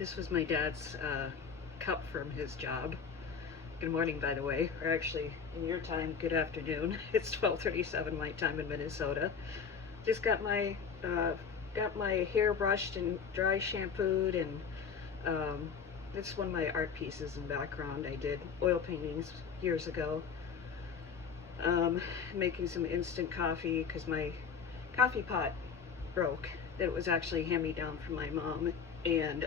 This was my dad's cup from his job. Good morning, by the way, or actually, in your time, good afternoon. It's 12:37 my time in Minnesota. Just got my hair brushed and dry shampooed, and it's one of my art pieces in background. I did oil paintings years ago. Making some instant coffee because my coffee pot broke. It was actually hand-me-down from my mom, and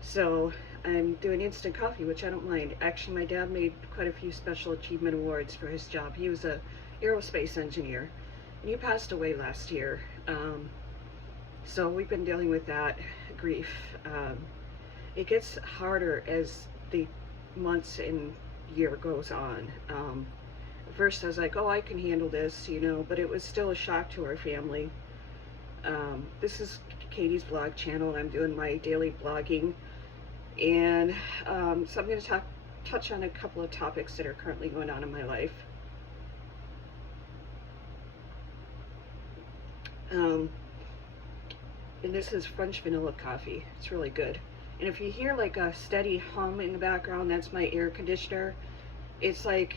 so I'm doing instant coffee, which I don't mind. Actually, my dad made quite a few special achievement awards for his job. He was a aerospace engineer, and he passed away last year. So we've been dealing with that grief. It gets harder as the months and year goes on. At first I was like, oh, I can handle this, you know, but it was still a shock to our family. This is Katie's blog channel. I'm doing my daily blogging, and so I'm going to touch on a couple of topics that are currently going on in my life. And this is French vanilla coffee. It's really good. And if you hear like a steady hum in the background, that's my air conditioner. It's like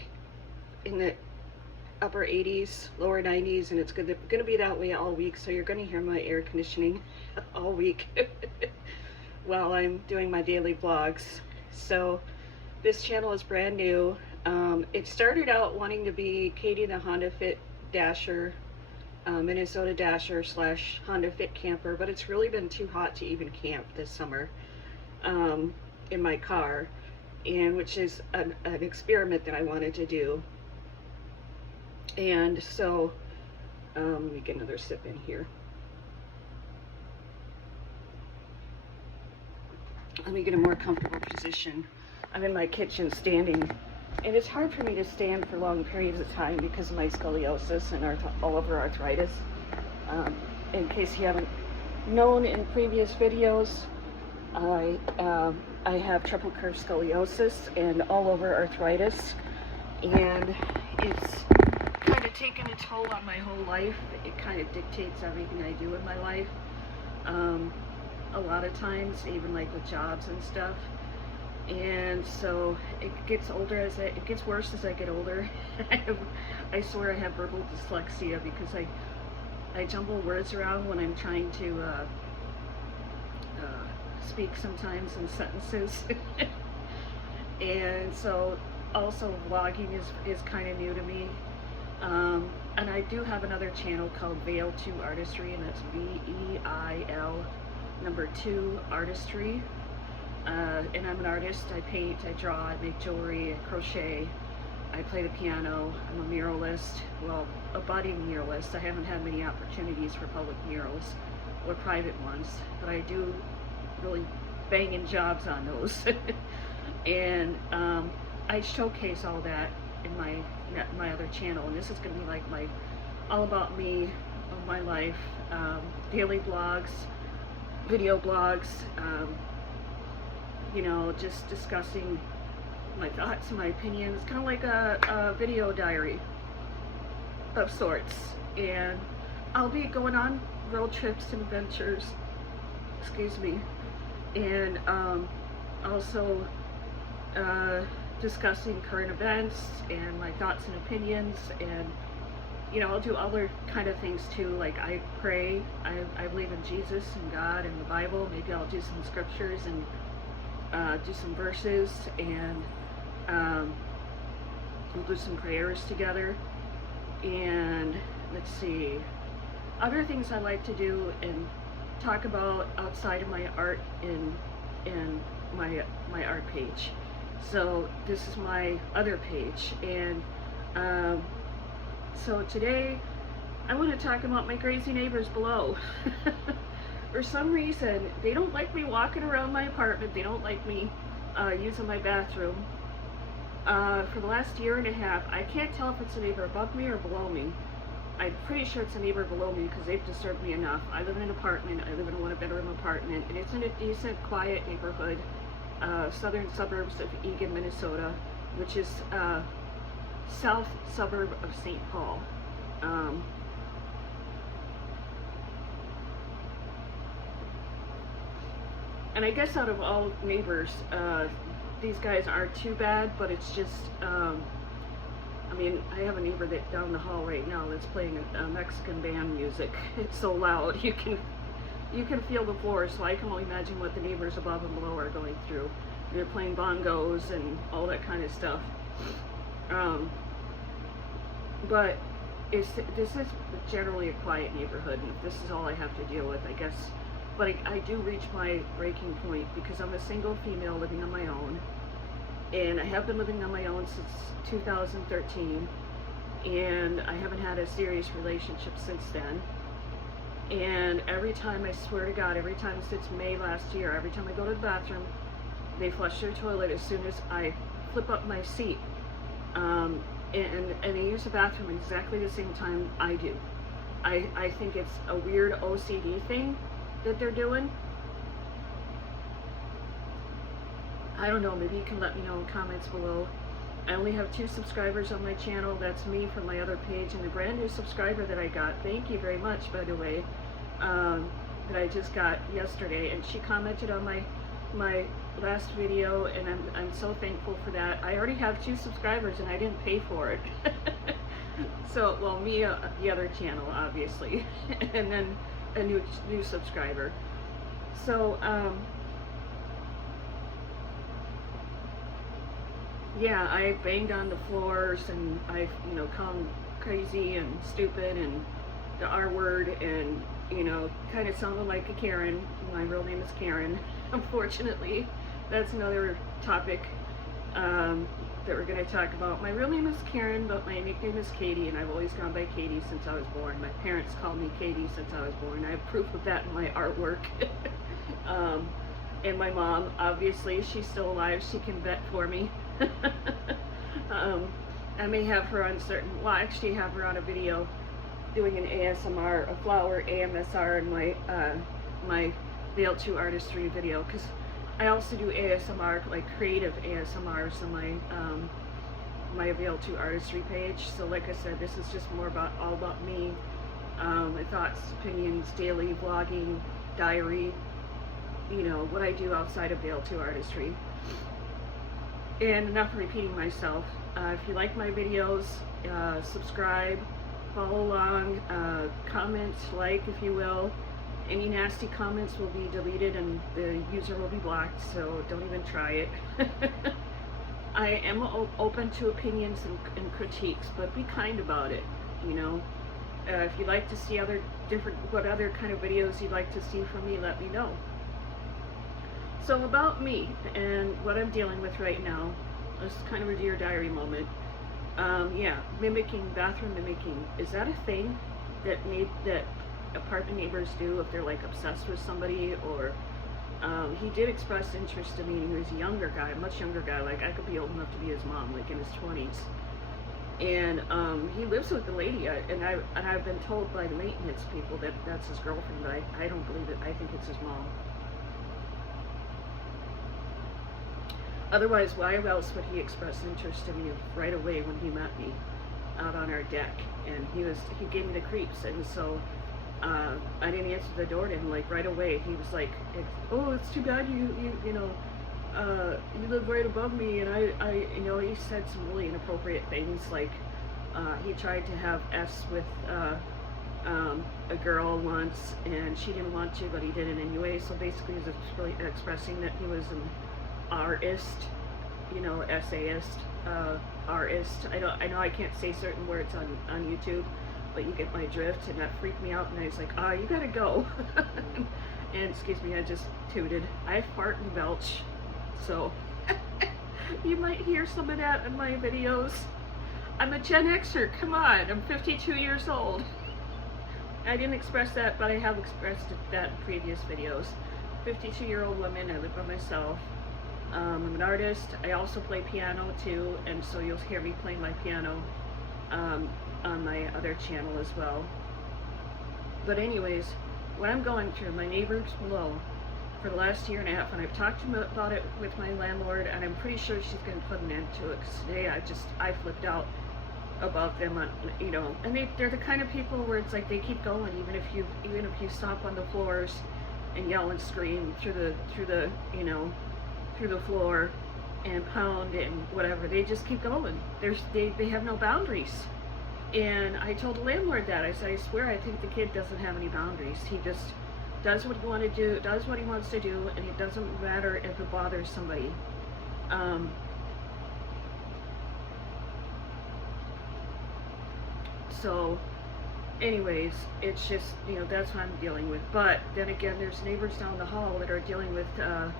in the upper 80s, lower 90s, and it's going to be that way all week, so you're going to hear my air conditioning all week while I'm doing my daily vlogs. So this channel is brand new. It started out wanting to be Katie the Honda Fit Dasher, Minnesota Dasher / Honda Fit Camper, but it's really been too hot to even camp this summer in my car, and which is an experiment that I wanted to do. And so let me get another sip in here. Let me get a more comfortable position. I'm in my kitchen standing, and it's hard for me to stand for long periods of time because of my scoliosis and all over arthritis. In case you haven't known in previous videos, I have triple curve scoliosis and all over arthritis, and it's kind of taken a toll on my whole life. It kind of dictates everything I do in my life. A lot of times, even like with jobs and stuff. And so it gets worse as I get older. I swear I have verbal dyslexia because I jumble words around when I'm trying to speak sometimes in sentences. And so also vlogging is kind of new to me. And I do have another channel called Veil 2 Artistry, and that's VEIL 2 Artistry. And I'm an artist. I paint, I draw, I make jewelry, I crochet, I play the piano. I'm a muralist, well, a budding muralist. I haven't had many opportunities for public murals or private ones, but I do really banging jobs on those. And I showcase all that in my other channel, and this is going to be like my all about me, of my life, daily blogs, video blogs, you know, just discussing my thoughts and my opinions, kind of like a video diary of sorts. And I'll be going on road trips and adventures, excuse me, and also discussing current events and my thoughts and opinions, and you know, I'll do other kind of things too, like I pray, I believe in Jesus and God and the Bible. Maybe I'll do some scriptures and do some verses, and we'll do some prayers together. And let's see, other things I like to do and talk about outside of my art in my art page. So this is my other page, and so today I want to talk about my crazy neighbors below. For some reason, they don't like me walking around my apartment. They don't like me using my bathroom. For the last year and a half, I can't tell if it's a neighbor above me or below me. I'm pretty sure it's a neighbor below me because they've disturbed me enough. I live in an apartment. I live in a one-bedroom apartment, and it's in a decent, quiet neighborhood, southern suburbs of Eagan, Minnesota, which is south suburb of St. Paul. And I guess out of all neighbors, these guys aren't too bad, but it's just, I mean, I have a neighbor that down the hall right now that's playing a Mexican band music. It's so loud, you can feel the floor, so I can only imagine what the neighbors above and below are going through. They're playing bongos and all that kind of stuff. But this is generally a quiet neighborhood, and this is all I have to deal with, I guess. But I do reach my breaking point because I'm a single female living on my own, and I have been living on my own since 2013, and I haven't had a serious relationship since then. And every time, I swear to God, every time since May last year, every time I go to the bathroom, they flush their toilet as soon as I flip up my seat. And they use the bathroom exactly the same time I do. I think it's a weird OCD thing that they're doing. I don't know, maybe you can let me know in comments below. I only have 2 subscribers on my channel. That's me from my other page, and the brand new subscriber that I got, thank you very much, by the way, that I just got yesterday, and she commented on my last video, and I'm so thankful for that. I already have 2 subscribers and I didn't pay for it. So, well, me, the other channel, obviously, and then a new subscriber. So, yeah, I banged on the floors, and I, called them crazy and stupid and the R word, and, kind of sounded like a Karen. My real name is Karen, unfortunately. That's another topic that we're going to talk about. My real name is Karen, but my nickname is Katie, and I've always gone by Katie since I was born. My parents called me Katie since I was born. I have proof of that in my artwork. And my mom, obviously, she's still alive. She can vet for me. I may have her on well, I actually have her on a video doing an ASMR, a flower AMSR in my Veil 2 Artistry video, because I also do ASMR, like creative ASMRs on my Veil 2 Artistry page. So like I said, this is just more all about me, my thoughts, opinions, daily vlogging, diary, what I do outside of Veil 2 Artistry. And enough repeating myself. If you like my videos, subscribe, follow along, comment, like, if you will. Any nasty comments will be deleted and the user will be blocked, so don't even try it. I am open to opinions and critiques, but be kind about it, If you'd like to see what other kind of videos you'd like to see from me, let me know. So about me and what I'm dealing with right now, this is kind of a Dear Diary moment. Yeah, bathroom mimicking. Is that a thing that apartment neighbors do if they're like obsessed with somebody? Or he did express interest in me, and he was a younger guy, a much younger guy. Like I could be old enough to be his mom, like in his 20s. And he lives with the lady, and I've been told by the maintenance people that that's his girlfriend, but I don't believe it. I think it's his mom. Otherwise, why else would he express interest in me right away when he met me out on our deck? And he gave me the creeps, and so I didn't answer the door to him like right away. He was like, "Oh, it's too bad you live right above me." And I he said some really inappropriate things, like he tried to have S with a girl once, and she didn't want to, but he did it anyway. So basically, he was really expressing that he was an artist, essayist, artist. I know I can't say certain words on YouTube, but you get my drift, and that freaked me out, and I was like, you gotta go. And excuse me, I just tooted. I fart and belch, so you might hear some of that in my videos. I'm a Gen Xer, come on, I'm 52 years old. I didn't express that, but I have expressed that in previous videos. 52-year-old woman, I live by myself. I'm an artist. I also play piano too, and so you'll hear me playing my piano on my other channel as well. But anyways, what I'm going through, my neighbors below, for the last year and a half, and I've talked about it with my landlord, and I'm pretty sure she's going to put an end to it, because today I flipped out above them, and they're the kind of people where it's like they keep going, even if you stop on the floors, and yell and scream through the you know, through the floor and pound and whatever. They just keep going. They have no boundaries. And I told the landlord that. I said, I swear, I think the kid doesn't have any boundaries. He just does what he wants to do, and it doesn't matter if it bothers somebody. So anyways, it's just, you know, that's what I'm dealing with. But then again, there's neighbors down the hall that are dealing with a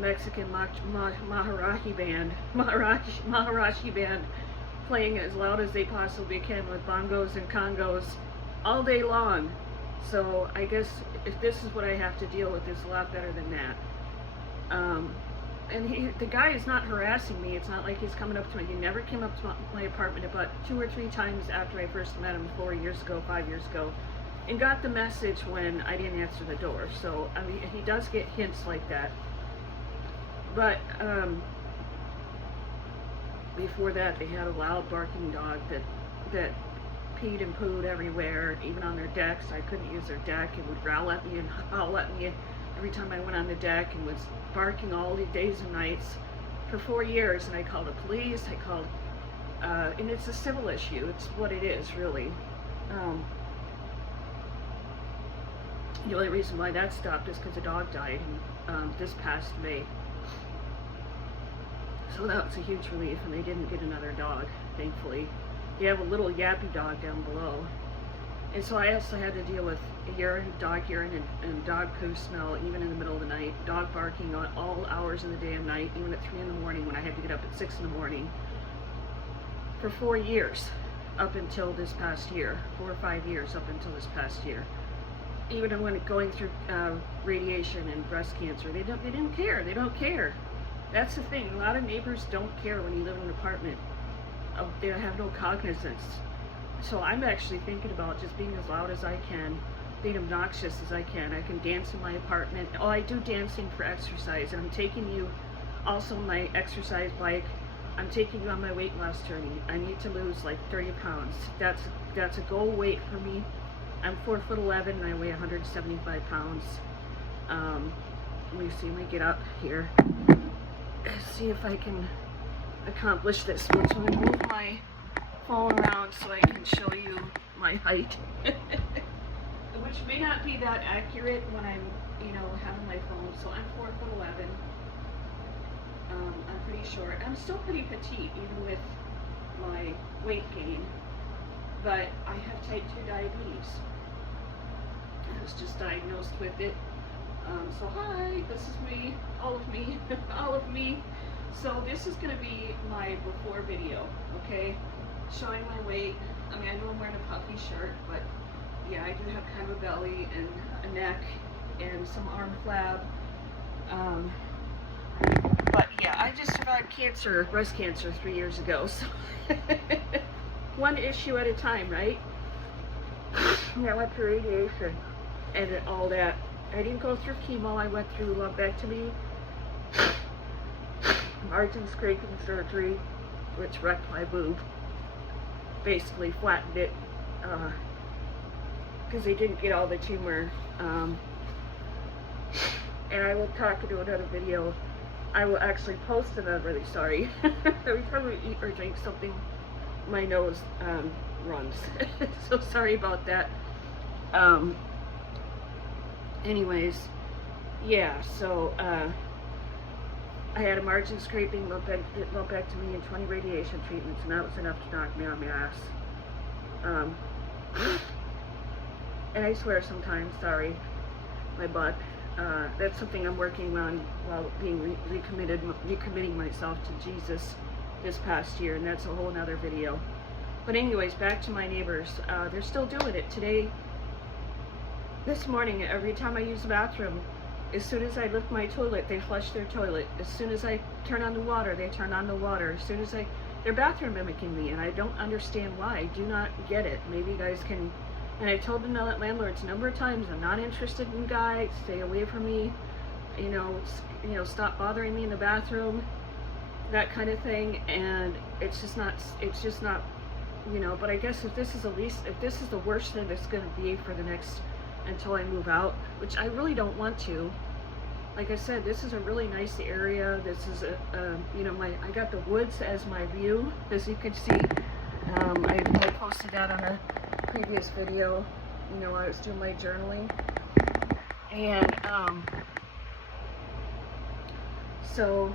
Mexican Maharashi band playing as loud as they possibly can with bongos and congos all day long. So I guess if this is what I have to deal with, it's a lot better than that. And the guy is not harassing me. It's not like he's coming up to me. He never came up to my apartment about 2 or 3 times after I first met him 4 years ago, 5 years ago, and got the message when I didn't answer the door. So, I mean, he does get hints like that. But before that, they had a loud barking dog that peed and pooed everywhere, even on their decks. I couldn't use their deck. It would growl at me and howl at me every time I went on the deck, and was barking all the days and nights for 4 years. And I called the police. I called, and it's a civil issue. It's what it is, really. The only reason why that stopped is because the dog died this past May. So that was a huge relief, and they didn't get another dog, thankfully. They have a little yappy dog down below. And so I also had to deal with dog urine and dog poo smell, even in the middle of the night. Dog barking on all hours of the day and night, even at 3 in the morning when I had to get up at 6 in the morning. For 4 years, up until this past year. 4 or 5 years up until this past year. Even when going through radiation and breast cancer, they didn't care. They don't care. That's the thing. A lot of neighbors don't care when you live in an apartment. They have no cognizance. So I'm actually thinking about just being as loud as I can, being obnoxious as I can. I can dance in my apartment. Oh, I do dancing for exercise, and I'm taking you also my exercise bike. I'm taking you on my weight loss journey. I need to lose like 30 pounds. That's a goal weight for me. I'm 4'11" and I weigh 175 pounds. Let me see. Let me get up here. See if I can accomplish this one. So I'm going to move my phone around so I can show you my height. Which may not be that accurate when I'm, you know, having my phone. So I'm 4'11". I'm pretty short. I'm still pretty petite, even with my weight gain. But I have type 2 diabetes. I was just diagnosed with it. So hi, this is me, all of me, all of me. So this is going to be my before video, okay? Showing my weight. I mean, I know I'm wearing a puffy shirt, but yeah, I do have kind of a belly and a neck and some arm flab. But yeah, I just survived cancer, breast cancer 3 years ago, so one issue at a time, right? I went through radiation and all that. I didn't go through chemo. I went through lumpectomy, margin scraping surgery, which wrecked my boob, basically flattened it, because they didn't get all the tumor. And I will talk into another video. I will actually post it. I'm really sorry. Every time I eat or drink something, my nose runs. So sorry about that. Anyways, yeah, so I had a margin scraping, lumpectomy, and 20 radiation treatments, and that was enough to knock me on my ass. And I swear sometimes, sorry, my butt. That's something I'm working on while being recommitting myself to Jesus this past year, and that's a whole nother video. But anyways, back to my neighbors. They're still doing it today. This morning, every time I use the bathroom, as soon as I lift my toilet, they flush their toilet. As soon as I turn on the water, they turn on the water. As soon as they're bathroom mimicking me, and I don't understand why. I do not get it. Maybe you guys can. And I've told the landlords a number of times, I'm not interested in guys. Stay away from me. You know, stop bothering me in the bathroom. That kind of thing. And it's just not. You know. But I guess if this is the worst thing that's going to be for the next until I move out, which I really don't want to. Like I said, this is a really nice area. This is you know, I got the woods as my view, as you can see. I posted that on a previous video. You know, I was doing my journaling, and so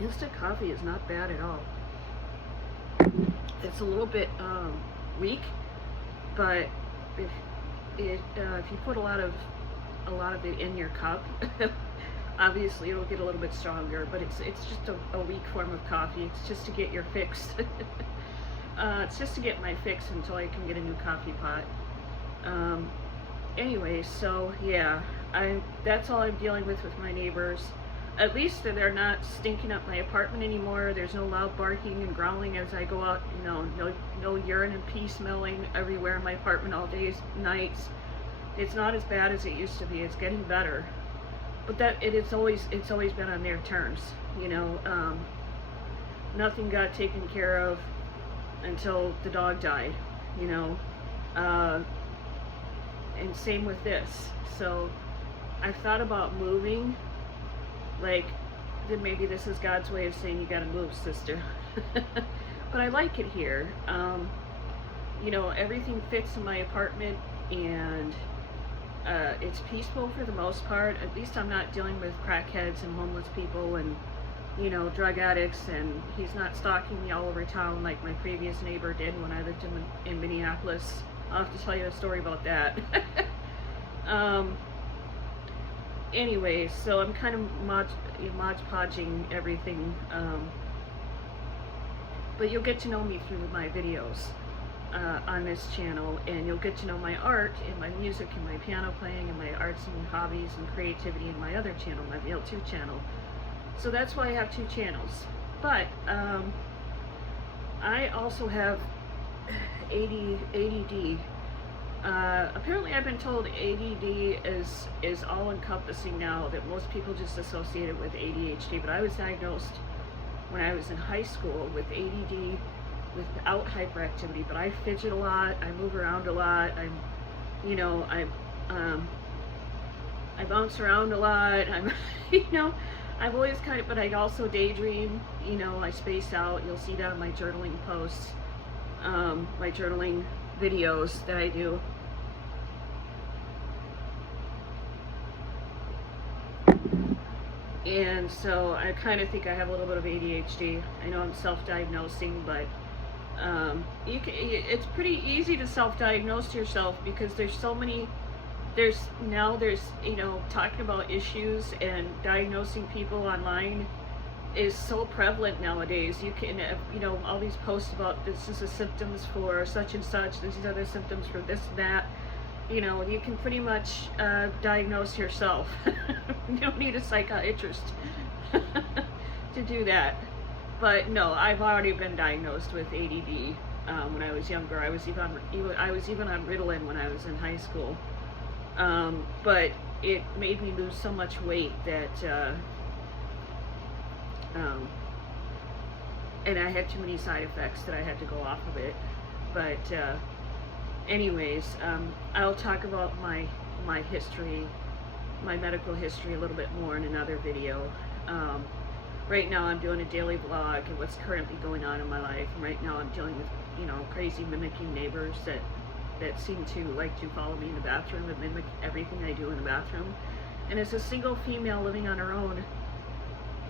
instant coffee is not bad at all. It's a little bit weak, but if you put a lot of it in your cup, obviously it'll get a little bit stronger. But it's just a weak form of coffee. It's just to get your fix. It's just to get my fix until I can get a new coffee pot. Anyway, so yeah, that's all I'm dealing with my neighbors. At least they're not stinking up my apartment anymore. There's no loud barking and growling as I go out. You know, no urine and pee smelling everywhere in my apartment all days, nights. It's not as bad as it used to be. It's getting better, but it's always been on their terms. You know, nothing got taken care of until the dog died. You know, and same with this. So I've thought about moving. Like, then maybe this is God's way of saying you gotta move, sister. But I like it here. You know, everything fits in my apartment, and it's peaceful for the most part. At least I'm not dealing with crackheads and homeless people and, you know, drug addicts, and he's not stalking me all over town like my previous neighbor did when I lived in Minneapolis. I'll have to tell you a story about that. Anyways, so I'm kind of modge-podging everything, but you'll get to know me through my videos on this channel, and you'll get to know my art and my music and my piano playing and my arts and hobbies and creativity in my other channel, my VL2 channel. So that's why I have two channels. But I also have ADD. Apparently I've been told ADD is all-encompassing now, that most people just associate it with ADHD, but I was diagnosed when I was in high school with ADD without hyperactivity. But I fidget a lot, I move around a lot, I bounce around a lot, you know, I've always kind of, but I also daydream, you know, I space out. You'll see that in my journaling posts, my journaling videos that I do. And so I kind of think I have a little bit of ADHD. I know I'm self-diagnosing, but it's pretty easy to self-diagnose yourself, because there's so many, there's you know, talking about issues and diagnosing people online is so prevalent nowadays. You can, you know, all these posts about this is the symptoms for such and such, these are the symptoms for this and that. You know, you can pretty much diagnose yourself. You don't need a psychiatrist to do that. But no, I've already been diagnosed with ADD when I was younger. I was even on Ritalin when I was in high school. But it made me lose so much weight that and I had too many side effects that I had to go off of it. But anyways, I'll talk about my history, my medical history a little bit more in another video. Right now I'm doing a daily vlog and what's currently going on in my life. And right now I'm dealing with, you know, crazy mimicking neighbors that seem to like to follow me in the bathroom and mimic everything I do in the bathroom. And as a single female living on her own,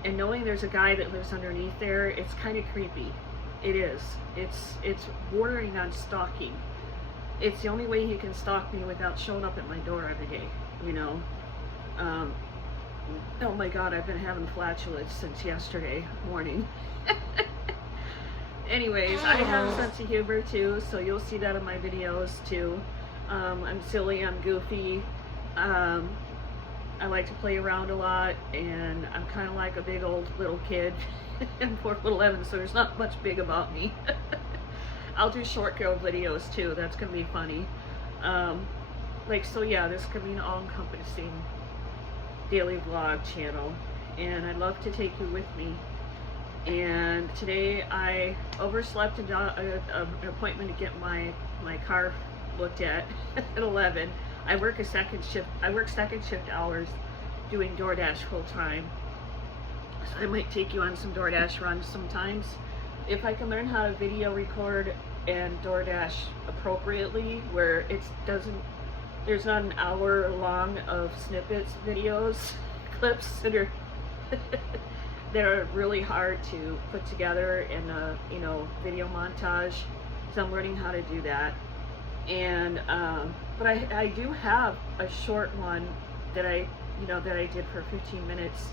and knowing there's a guy that lives underneath there, it's kind of creepy. It is. It's bordering on stalking. It's the only way he can stalk me without showing up at my door every day, you know. Oh my God, I've been having flatulence since yesterday morning. Anyways, I have a sense of humor too, so you'll see that in my videos too. I'm silly, I'm goofy. I like to play around a lot, and I'm kind of like a big old little kid. I'm 4'11", so there's not much big about me. I'll do short girl videos too. That's gonna be funny. So yeah, this could be an all-encompassing daily vlog channel, and I'd love to take you with me And today I overslept an appointment to get my car looked at at 11. I work second shift hours doing DoorDash full time. So I might take you on some DoorDash runs sometimes. If I can learn how to video record and DoorDash appropriately, where there's not an hour long of snippets, videos, clips that are that are really hard to put together in a video montage. So I'm learning how to do that. And but I do have a short one that I did for 15 minutes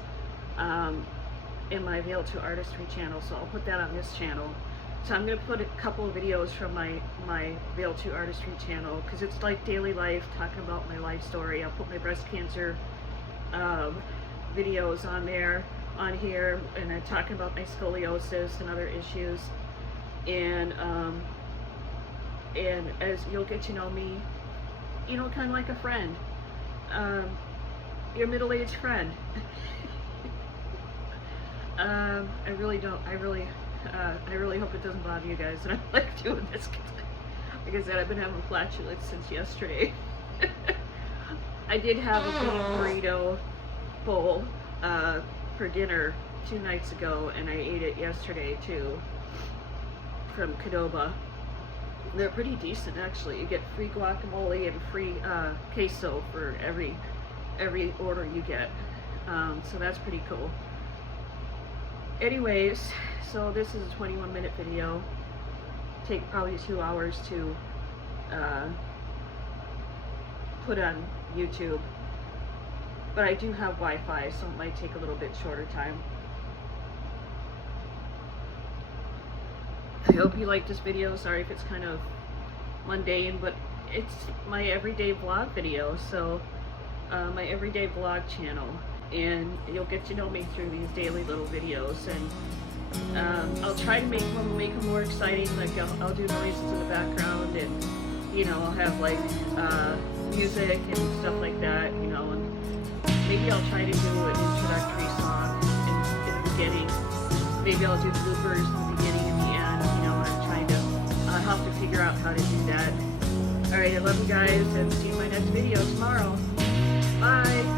in my Veil to Artistry channel, so I'll put that on this channel. So I'm going to put a couple of videos from my Veil to Artistry channel, because it's like daily life, talking about my life story. I'll put my breast cancer videos on here, and I'm talking about my scoliosis and other issues. And as you'll get to know me, kind of like a friend, your middle-aged friend. I really hope it doesn't bother you guys that I'm like doing this, because like I said, I've been having flatulence since yesterday. I did have a beef burrito bowl for dinner 2 nights ago, and I ate it yesterday too from Qdoba. They're pretty decent, actually. You get free guacamole and free queso for every order you get, so that's pretty cool. Anyways, so this is a 21-minute video. Take probably 2 hours to put on YouTube, but I do have Wi-Fi, so it might take a little bit shorter time. I hope you like this video. Sorry if it's kind of mundane, but it's my everyday vlog video, so my everyday vlog channel, and you'll get to know me through these daily little videos. And I'll try to make them more exciting. Like I'll do noises in the background, and I'll have like music and stuff like that, and maybe I'll try to do an introductory song in the beginning. Maybe I'll do bloopers in the beginning and the end. I'll have to figure out how to do that. Alright, I love you guys, and see you in my next video tomorrow. Bye!